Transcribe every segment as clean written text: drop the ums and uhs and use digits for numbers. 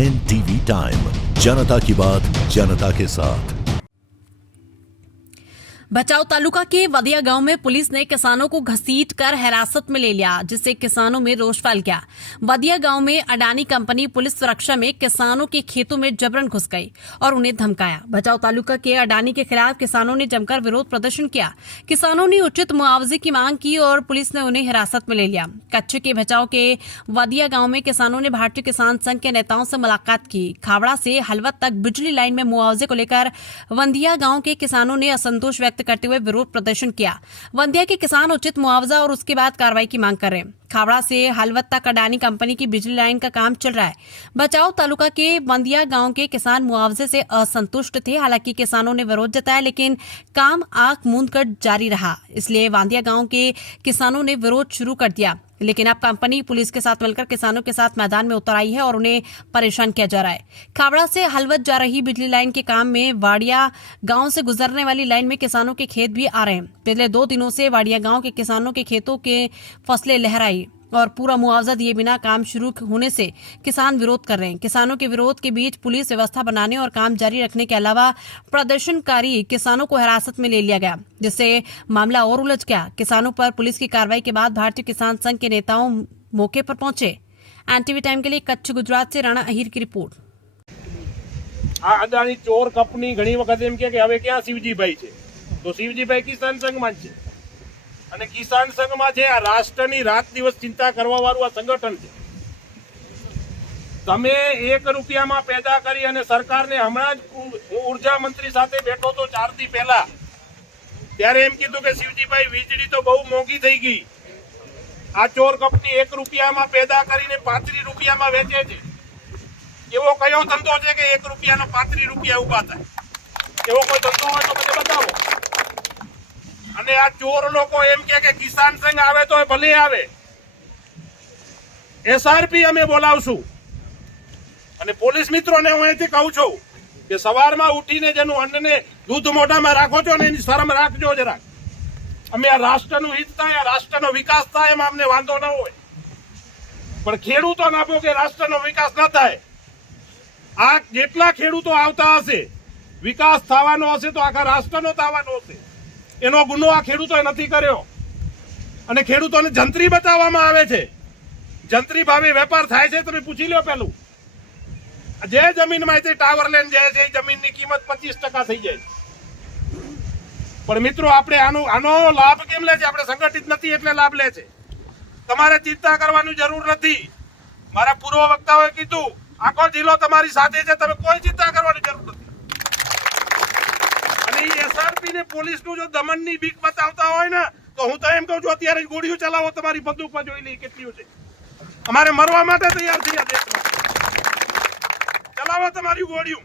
NTV time, जनता की बात जनता के साथ। भचाऊ तालुका के वदिया गांव में पुलिस ने किसानों को घसीटकर हिरासत में ले लिया, जिससे किसानों में रोष फैल गया। वदिया गांव में अडानी कंपनी पुलिस सुरक्षा में किसानों के खेतों में जबरन घुस गई और उन्हें धमकाया। भचाऊ तालुका के अडानी के खिलाफ किसानों ने जमकर विरोध प्रदर्शन किया। किसानों ने उचित मुआवजे की मांग की और पुलिस ने उन्हें हिरासत में ले लिया। कच्छ के भचाऊ के वदिया गांव में किसानों ने भारतीय किसान संघ के नेताओं से मुलाकात की। खावड़ा से हलवद तक बिजली लाइन में मुआवजे को लेकर वंदिया गांव के किसानों ने असंतोष व्यक्त करते हुए विरोध प्रदर्शन किया। वंदिया के किसान उचित मुआवजा और उसके बाद कार्रवाई की मांग कर रहे हैं। खावड़ा से हलवद तक अडानी कंपनी की बिजली लाइन का काम चल रहा है। भचाऊ तालुका के वंदिया गांव के किसान मुआवजे से असंतुष्ट थे। हालांकि किसानों ने विरोध जताया, लेकिन काम आंख मूंद कर जारी रहा। इसलिए वंदिया गांव के किसानों ने विरोध शुरू कर दिया। लेकिन अब कंपनी पुलिस के साथ मिलकर किसानों के साथ मैदान में उतर आई है और उन्हें परेशान किया जा रहा है। खावड़ा से हलवद जा रही बिजली लाइन के काम में वाड़िया गांव से गुजरने वाली लाइन में किसानों के खेत भी आ रहे हैं। पिछले 2 दिनों से वाड़िया गांव के किसानों के खेतों के फसलें लहराई और पूरा मुआवजा दिए बिना काम शुरू होने से किसान विरोध कर रहे हैं। किसानों के विरोध के बीच पुलिस व्यवस्था बनाने और काम जारी रखने के अलावा प्रदर्शनकारी किसानों को हिरासत में ले लिया गया, जिससे मामला और उलझ गया। किसानों पर पुलिस की कार्रवाई के बाद भारतीय किसान संघ के नेताओं मौके पर पहुंचे। एनटीवी टाइम के लिए कच्छ गुजरात से राणा अहिर की रिपोर्ट। આ અદાણી ચોર કંપની ઘણી વખત એમ કે હવે ક્યાં શિવજીભાઈ છે, તો શિવજીભાઈ કિસાન સંઘમાં છે અને કિસાન સંઘમાં છે આ રાષ્ટ્રની રાત દિવસ ચિંતા કરવા વાળું આ સંગઠન છે। તમે 1 રૂપિયામાં પેદા કરી અને સરકારને હમણાં જ હું ઉર્જા મંત્રી સાથે બેઠો તો 4 દી પહેલા, ત્યારે એમ કીધું કે શિવજીભાઈ વીજળી તો બહુ મોંઘી થઈ ગઈ, આ ચોર કંપની 1 રૂપિયામાં પેદા કરીને 35 રૂપિયામાં વેચે છે। એવો કયો ધંધો છે કે 1 રૂપિયાનો 35 રૂપિયા ઉભા થાય? એવો કોઈ ધંધો હોય તો મને બતાવો। અને આ ચોર લોકો એમ કે કિસાન સંઘ આવે તો ભલે આવે, SRP અમે બોલાવશું। અને પોલીસ મિત્રોને હું અહીંથી કહું છું કે સવારમાં ઉઠીને જેનું અન્નને દૂધ મોઢામાં રાખો છો ને એની શરમ રાખજો જરાક। અમે આ રાષ્ટ્રનું હિત થાય, રાષ્ટ્રનો વિકાસ થાય એમાં અમને વાંધો ન હોય, પણ ખેડૂતો ના આપો કે રાષ્ટ્રનો વિકાસ ન થાય। આ જેટલા ખેડૂતો આવતા હશે, વિકાસ થવાનો હશે તો આખા રાષ્ટ્રનો થવાનો હશે। એનો ગુનો આ ખેડૂતોએ નથી કર્યો અને ખેડૂતોને જંત્રી બતાવવામાં આવે છે। જંત્રી ભાવે વેપાર થાય છે, તમે પૂછી લો। પેલું જે જમીનમાં ટાવર લેન્ડ જાય છે એ જમીનની કિંમત 25% થઈ જાય છે। પણ મિત્રો આપણે આનો લાભ કેમ લે છે? આપણે સંગઠિત નથી એટલે લાભ લે છે। તમારે ચિંતા કરવાની જરૂર નથી। મારા પૂર્વ વક્તાઓએ કીધું આખો જિલ્લો તમારી સાથે છે, તમે કોઈ ચિંતા કરવાની જરૂર નથી। અને SRP ને પોલીસનું જો દમનની બીક બતાવતા હોય ને તો હું તો એમ કહું છું અત્યારે ગોળીઓ ચલાવો, તમારી બંદૂકમાં જોઈ લઈ કેટલી છે। અમારે મરવા માટે તૈયાર થઈ ગયા, ચલાવો તમારી ગોળીઓ।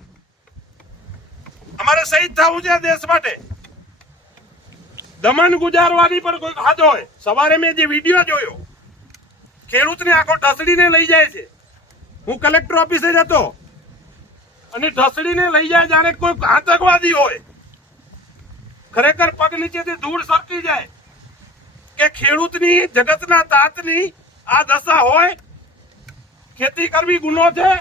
અમારે શહીદ થવું છે દેશ માટે। દમન ગુજારવાની પણ કોઈ હાદ હોય। સવારે મેં જે વિડીયો જોયો, ખેડૂતને આખો ઢસડીને લઈ જાય છે। હું કલેક્ટર ઓફિસે જતો અને ઢસડીને લઈ જાય જાણે કોઈ આતંકવાદી હોય। ખરેખર પગ નીચેથી ધૂળ સરકી જાય કે ખેડૂતની, જગતના તાતની આ દશા હોય। ખેતી કરવી ગુનો છે।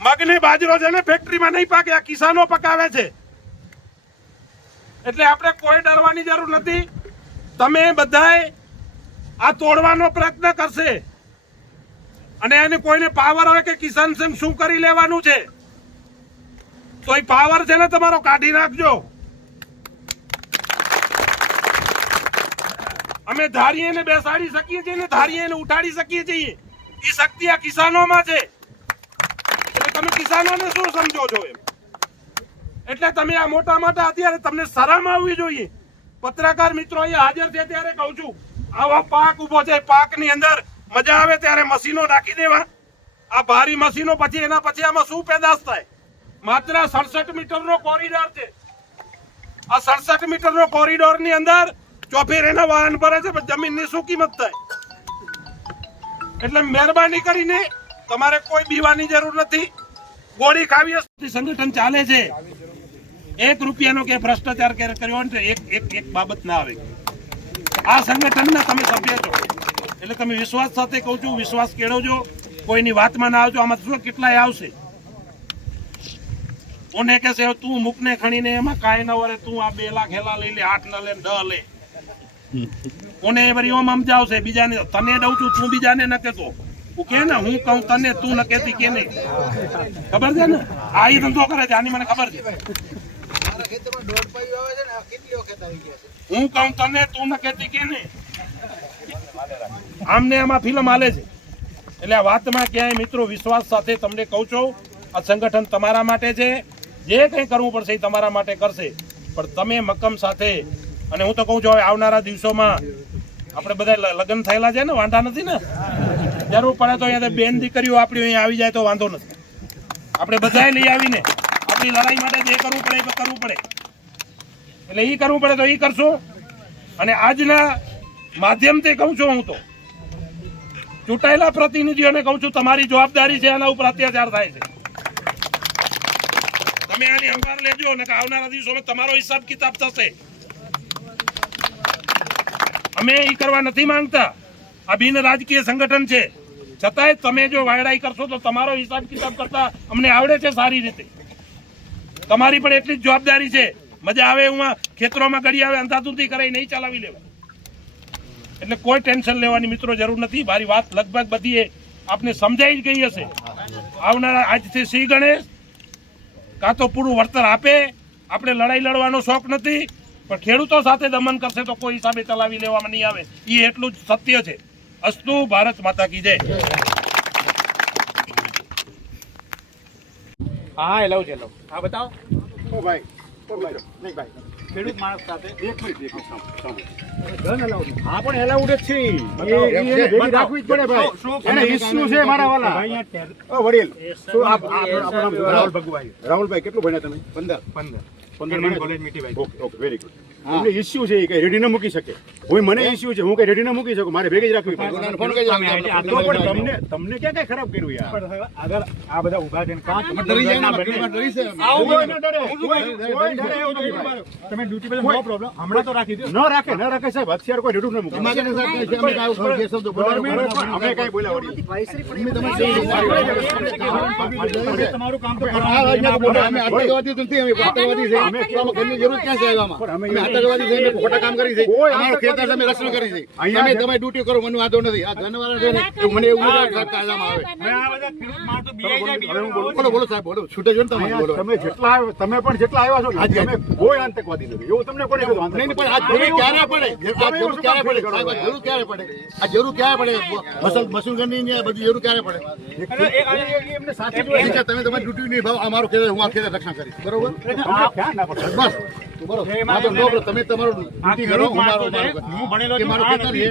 મગને બાજરો છે ને ફેક્ટરીમાં નહીં પાકે, આ કિસાનો પકાવે છે। એટલે આપણે કોઈ ડરવાની જરૂર નથી। તમે બધાએ આ તોડવાનો પ્રયત્ન કરશે અને એને કોઈને પાવર હોય કે કિસાન સંઘ શું કરી લેવાનું છે તો એ પાવર છે ને તમારો કાઢી નાખજો। અમે ધારીએ ને બેસાડી શકીએ છીએ ને ધારીએ ને ઉઠાડી શકીએ છીએ। એ શક્તિ આ કિસાનોમાં છે। એટલે તમે કિસાનોને શું સમજો છો એમ? એટલે તમે આ મોટા મોટા અત્યારે તમને શરમ આવવી જોઈએ। પત્રકાર મિત્રો અહીંયા હાજર છે ત્યારે કહું છું, આવો પાક ઉભો છે, પાકની અંદર મજા આવે ત્યારે મશીનો નાખી દેવા। આ ભારી મશીનો પછી એના પછી આમાં શું પેદાશ થાય? માત્ર 67 મીટરનો કોરિડોર છે। આ 67 મીટરનો કોરિડોરની અંદર ચોફેર એના વાહન ભરે છે, જમીનની શું કિંમત થાય? એટલે મહેરબાની કરીને તમારે કોઈ બીવાની જરૂર નથી। ગોળી ખાવી સંગઠન ચાલે છે। 1 રૂપિયાનો કે ભ્રષ્ટાચાર કર્યો ને એક બાબત ના આવે। આ સંગઠનના તમે સભ્ય છો એટલે તમે વિશ્વાસ સાથે કહું છું, વિશ્વાસ કેળવજો। કોઈની વાતમાં ના આવજો. આમાં શું કેટલાય આવશે. કોને કહેશે તું મુકને ખણીને એમાં કાંઈ ન વરે, તું આ 2 લાખ હેલા લઈ લે, 8 ન લે, 10 લે. કોને વરી ઓમ સમજાવશે બીજાને. તને દઉં છું, તું બીજાને ન કહેતો. હું કે ને હું કહું તને, તું ન કહેતી કે નહીં. ખબર છે ને? આ ઈ ધંધો કરે છે, આની મને ખબર છે. હું કહું તને, તું ન કહેતી કે નહીં. આમને આમાં ફિલ્મ હાલે છે. એટલે આ વાતમાં ક્યાંય મિત્રો વિશ્વાસ સાથે તમને કહું છું, આ સંગઠન તમારા માટે છે. જે કંઈ કરવું પડશે એ તમારા માટે કરશે. પણ તમે મક્કમ સાથે, અને હું તો કહું છું હવે આવનારા દિવસોમાં આપણે બધા લગ્ન થયેલા છે ને, વાંધા નથી ને. જરૂર પડે તો અહીંયા બેન દીકરીઓ આપણી અહીંયા આવી જાય તો વાંધો નથી. આપણે બધાએ લઈ આવીને આપણી લડાઈ માટે જે કરવું પડે એ કરવું પડે. એટલે એ કરવું પડે તો એ કરશું. અને આજના માધ્યમથી કહું છું, હું તો ચૂંટાયેલા પ્રતિનિધિઓને કહું છું, તમારી જવાબદારી છે. આના ઉપર અત્યાચાર થાય છે, તમે આની સંભાળ લેજો. ને આવનારા દિવસોમાં તમારો હિસાબ કિતાબ થશે. અમે એ કરવા નથી માંગતા. આ બિન રાજકીય સંગઠન છે, છતાંય તમે જો વાયડાઈ કરશો તો તમારો હિસાબ કિતાબ કરતા અમને આવડે છે સારી રીતે. તમારી પણ એટલી જ જવાબદારી છે. મજા આવે હું ખેતરોમાં ગળી આવે અંધાધૂંધી કરે નહીં ચલાવી લેવાય. એટલે કોઈ ટેન્શન લેવાની મિત્રો જરૂર નથી. મારી વાત લગભગ બધી આપને સમજાઈ જ ગઈ હશે. આવનારા આજથી શ્રી ગણેશ કાં તો પૂરું વળતર આપે. આપણે લડાઈ લડવાનો શોખ નથી, પણ ખેડૂતો સાથે દમન કરશે તો કોઈ હિસાબે ચલાવી લેવામાં નહીં આવે. એ એટલું જ સત્ય છે. અસ્તુ. ભારત માતા કી જય. હા હેલો ચલો હા બતાવો. ઓ ભાઈ નહીં ભાઈ ખેડૂત માણસ સાથે હા પણ એલાઉડ જ છે. રાખવી જ પડે ભાઈ. એને ઇસ્યુ છે મારા વાલા. ઓ વડીલ શું આપ રાહુલ ભગુભાઈ. રાહુલભાઈ કેટલું ભણ્યા તમે? 15 કોલેજ મીઠી ભાઈ. Okay very good. એમને ઇસ્યુ છે કે રેડી ન મૂકી શકે. હું મને ઇસ્યુ છે, હું કઈ રેડી ન મૂકી શકું. મારે ભેગી જ રાખવી પડે. તમને ક્યાં કઈ ખરાબ કર્યું યાર. આગળ આ બધા ઉભા થઈને કામ તમે ડરી જાય. તમે ડ્યુટી પર નો પ્રોબ્લેમ હમણાં તો રાખી દો. ન રાખે સાહેબ. અત્યારે કોઈ રેડું ન મૂકે. અમે કઈ બોલ્યા વળી તમારું કામ તો અમે આતંકવાદી નથી. અમે આતંકવાદી છે. અમે ઘરની જરૂર ક્યાં છે આવ્યામાં. અમે આતંકવાદી છે, ખોટા કામ કરી છે. અમારું ખેતર અમે રક્ષણ કરી છે. તમે તમે ડ્યુટી કરો, મને વાંધો નથી. આ ધનવાળા છે ને મને એવું કાયદામાં આવે. બોલો સાહેબ બોલો. છૂટે જો ને તમે બોલો. તમે પણ જેટલા આવ્યા છો આજે અમે કોઈ આતંકવાદી નથી એવું તમને કોને કીધું? નહીં પણ આ જરૂર ક્યારે પડે? આ જરૂર ક્યારે પડે? જરૂર ક્યારે પડે? આ જરૂર ક્યારે પડે? મસૂલગંજની ને બધી જરૂર ક્યારે પડે? એમને સાચી તમે તમારી ડ્યુટી નિભાવો. અમારું ખેતર હું આ ખેતર રક્ષણ કરીશ. બરોબર બસ તમે તમારું ડ્યુટી કરો. હું ભણેલો છું. મારું ખેતર છે.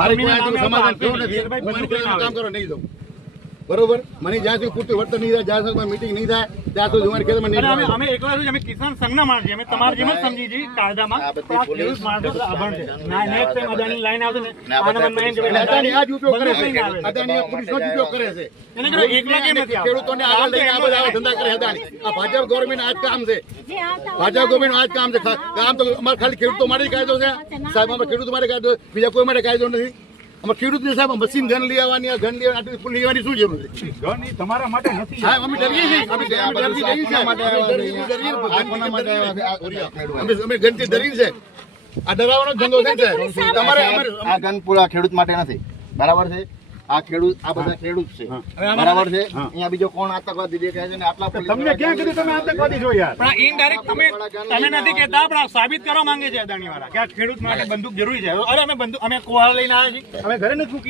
મારે કોઈ સમાધાન થયું નથી. કામ કરો નહીં દઉં. બરોબર. મને જ્યાં સુધી પૂરતું વર્તન નહીં થાય, જ્યાં સુધી મીટિંગ નહીં થાય ત્યાં સુધી અમારી ખેતરમાં નહીં. અમે એકલા છું. અમે કિસાન સંઘના માણસ છીએ. અમે તમારી જેમ જ સમજી છીએ કાયદામાં. ખેડૂત માણસો અભણ છે. નેક્સ્ટ ટાઈમ અદાણી લાઈન આવશે ને અદાણી આ જ ઉપયોગ કરે છે. અદાણી પોલીસનો જ ઉપયોગ કરે છે. એકલા કેમ નથી? ખેડૂતોને આગળ લઈને આ બધા ધંધા કરે અદાણી. આ ભાજપ ગવર્મેન્ટ આ જ કામ છે. ભાજપ ગવર્મેન્ટ આ જ કામ છે. કામ તો અમારે ખાલી ખેડૂતો માટે કાયદો છે સાહેબ. અમારે ખેડૂતો માટે કાયદો, બીજા કોઈ માટે કાયદો નથી. અમે ખેડૂત ને સાહેબ મશીન ગન લઈ આવવાની, ગન લેવાની શું જરૂર છે? ગન તમારા માટે નથી સાહેબ. અમે ડરીએ છીએ. અમે ગનથી ડરીએ છે. આ ડરાવવાનો ધંધો છે. તમારે આ ગન પૂરા ખેડૂત માટે નથી. બરાબર છે. આ ખેડૂત આ બધા ખેડૂત છે. બરાબર છે. અહીંયા બીજો કોણ આતંકવાદી દેખાય છે ને આટલા તમને ક્યાં કીધું તમે આતંકવાદી છો યાર? પણ ઇનડાયરેક્ટ તમે નથી કહેતા, પણ સાબિત કરવા માંગે છે અદાણી વાળા કે આ ખેડૂત માટે બંદૂક જરૂરી છે. અરે અમે બંદૂક અમે કોહાળ લઈને આવ્યા છીએ. અમે ઘરે નથી મૂકી